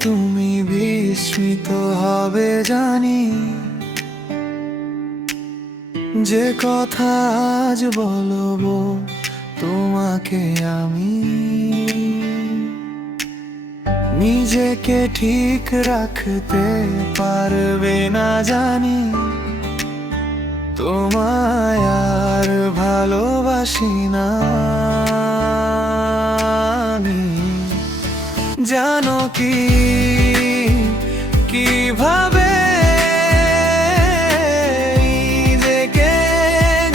তুমি বিস্মিত হবে জানি। যে কথা আজ বলব তোমাকে আমি। নিজেকে ঠিক রাখতে পারবে না জানি। তোমায় আর ভালোবাসি না। জানো কি? কীভাবে নিজেকে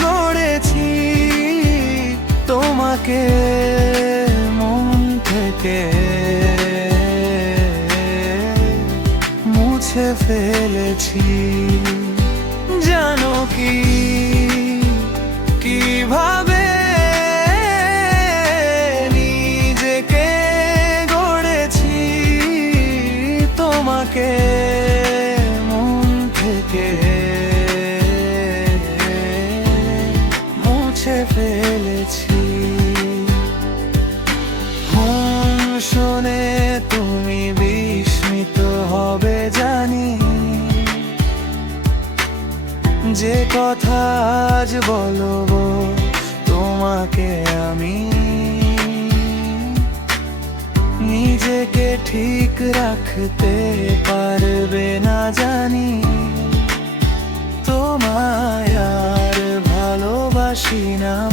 গড়েছি? তোমাকে মন থেকে মুছে ফেলেছি। জানো কি? শুনে তুমি বিস্মিত হবে জানি। যে কথা আজ বলব তোমাকে আমি। নিজেকে ঠিক রাখতে পারবে না জানি। তোমায় আর ভালোবাসি না।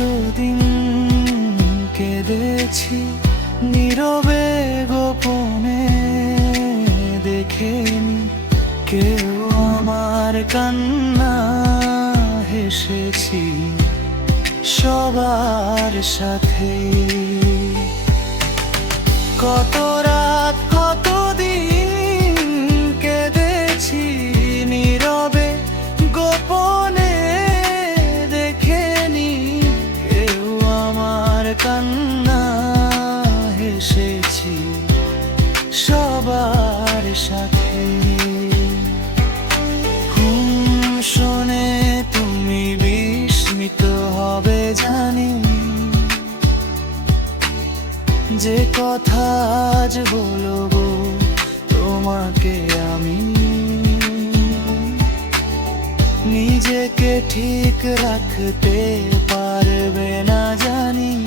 রাত কত দিন কেঁদেছি নীরবে গোপনে দেখেনি কেউ আমার কান্না হেসেছি সবার সাথে। কত রাত কথা আজ বলব তোমাকে আমি। নিজেকে ঠিক রাখতে পারবে না জানি।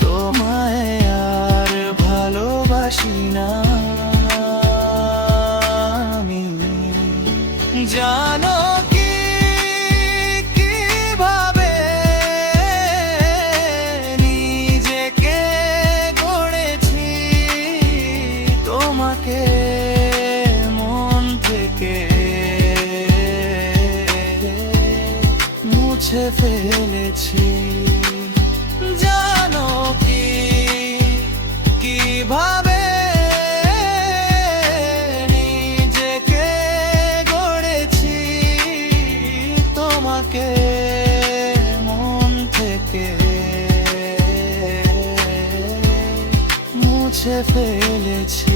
তোমায় আর ভালোবাসি না আমি। জানো মুছে ফেলেছি। জানো কি কীভাবে নিজেকে তোমাকে মন থেকে মুছে ফেলেছি।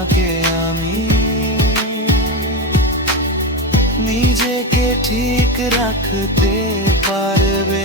তোমাকে আমি। নিজেকে ঠিক রাখতে পারবে